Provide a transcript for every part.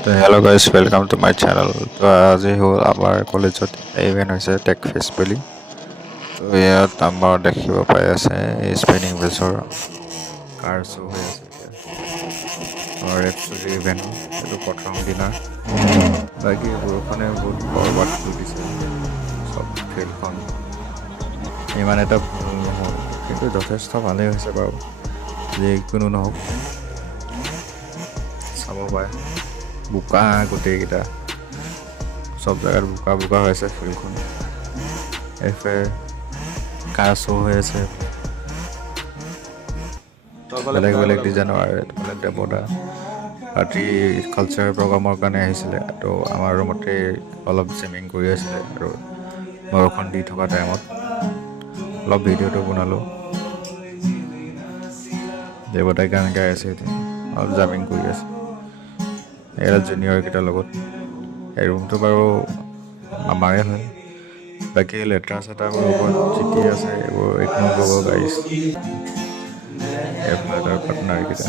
তো hello' guys welcome to my channel. তো আজি হ'ল আমাৰ কলেজত ইভেণ্ট হৈছে টেক ফেষ্ট বুলি। তো ইয়াত আমাৰ দেখিব পাই আছে এই স্পেনিং বেছৰ কাৰ শ্ব' হৈ আছে এতিয়া। আমাৰ একচুৱেলি ইভেণ্ট এইটো প্ৰথম দিনা। বাকী বৰষুণে বহুত বৰবাদ কৰি দিছে চব ফিল্ডখন। ইমান এটা ভাল নহ'ল, কিন্তু যথেষ্ট ভালেই হৈছে বাৰু। যিকোনো নহওক চাব পাৰে। বোকা গোটেইকেইটা, চব জেগাত বোকা বোকা হৈ আছে ফিল্ডখন। এইফালে কাৰ শ্ব' হৈ আছে, বেলেগ বেলেগ ডিজাইনৰ। আৰু এইফালে দেৱদা ৰাতি কালচাৰেল প্ৰগ্ৰামৰ কাৰণে আহিছিলে, তো আমাৰ ৰুমতে অলপ জেমিং কৰি আছিলে। আৰু বৰষুণ দি থকা টাইমত অলপ ভিডিঅ'টো বনালোঁ। দেৱতাই গান গাই আছে, এতিয়া অলপ জামিং কৰি আছে এয়া জুনিয়ৰকেইটাৰ লগত। এই ৰুমটো বাৰু আমাৰে হয়। বাকী লেতেৰা চেতেৰাবোৰ ওপৰত জিটি আছে, এইবোৰ ইগন'ৰ কৰিব গাইছ। এইফালে তাৰ পাৰ্টনাৰকেইটা,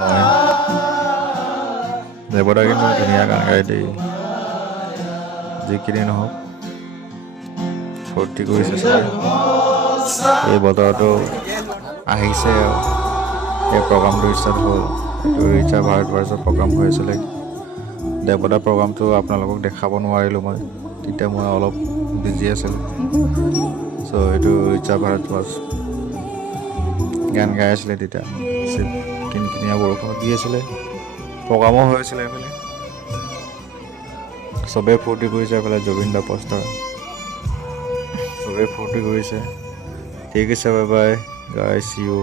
মই দেৱতাই কিন্তু ধুনীয়া গান গাই দেই। যিখিনি নহওক ফূৰ্তি কৰিছে চবে। এই বতৰটো আহিছে আৰু এই প্ৰগ্ৰামটো ষ্টাৰ্ট হ'ল। এইটো ৰিচা ভাৰতবৰ্ষৰ প্ৰগ্ৰাম হৈ আছিলে। দেৱতা প্ৰগ্ৰামটো আপোনালোকক দেখাব নোৱাৰিলোঁ মই, তেতিয়া মই অলপ বিজি আছিলোঁ। চ' এইটো ৰিচা ভাৰতবৰ্ষ গান গাই আছিলে তেতিয়া। কিনকিনীয়া বৰষুণ দি আছিলে, প্ৰগ্ৰামো হৈ আছিলে এইফালে। চবেই ফূৰ্তি কৰিছে এইফালে জুবিন দা পষ্টাৰ, চবেই ফূৰ্তি কৰিছে। ঠিক আছে, বাই বাই গাইছ, চি ইউ।